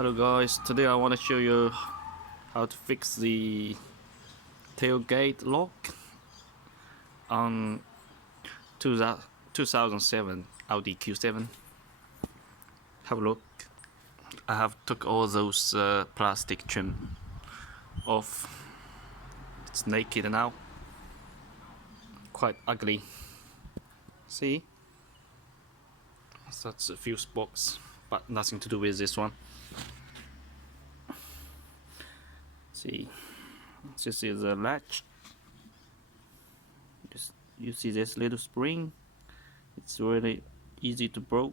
Hello guys, today I want to show you how to fix the tailgate lock on 2007 Audi Q7. Have a look. I have took all those plastic trim off. It's naked now. Quite ugly. See? So that's a fuse box, but nothing to do with this one. See, this is a latch. You see this little spring? It's really easy to break.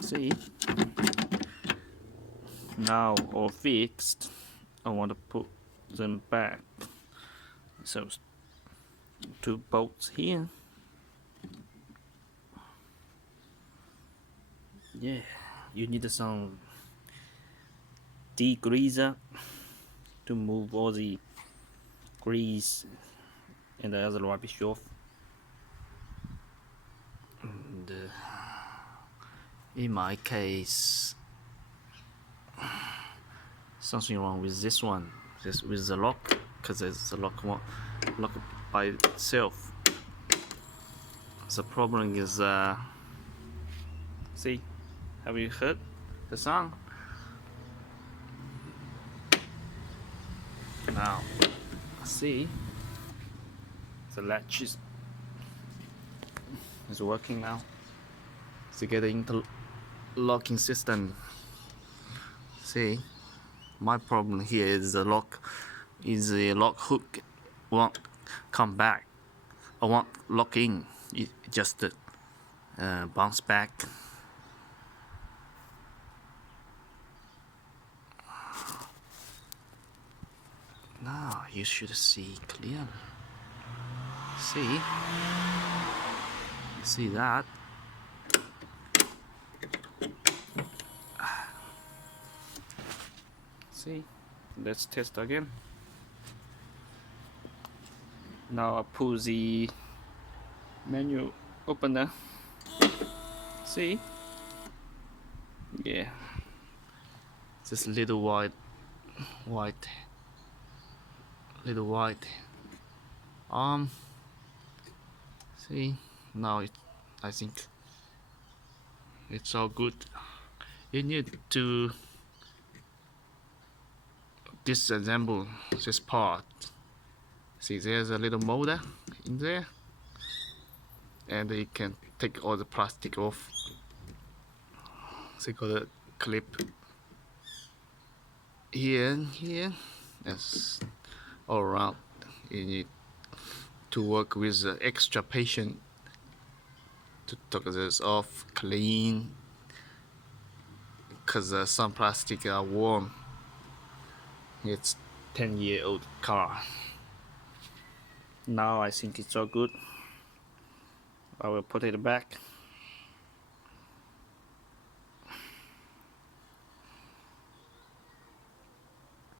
See? Now all fixed. I want to put them back. So two bolts here. Yeah, you need some degreaser to move all the grease and the other rubbish off. And in my case, something wrong with this one, with the lock, because there's a lock by itself. The problem is, see, have you heard the sound? Now, see, the latch is working now. To get the interlocking system. See, my problem here is the lock hook won't come back. I won't lock in. It just bounce back. Now you should see clearly. See that? See, let's test again. Now I pull the menu opener. See? Yeah. This little white see, now I think it's all good. You need to disassemble this part. See, there's a little molder in there, and you can take all the plastic off. So you got a clip here and here. That's all around. You need to work with extra patience to take this off clean, because some plastic are warm. It's 10-year-old car. Now I think it's all good. I will put it back.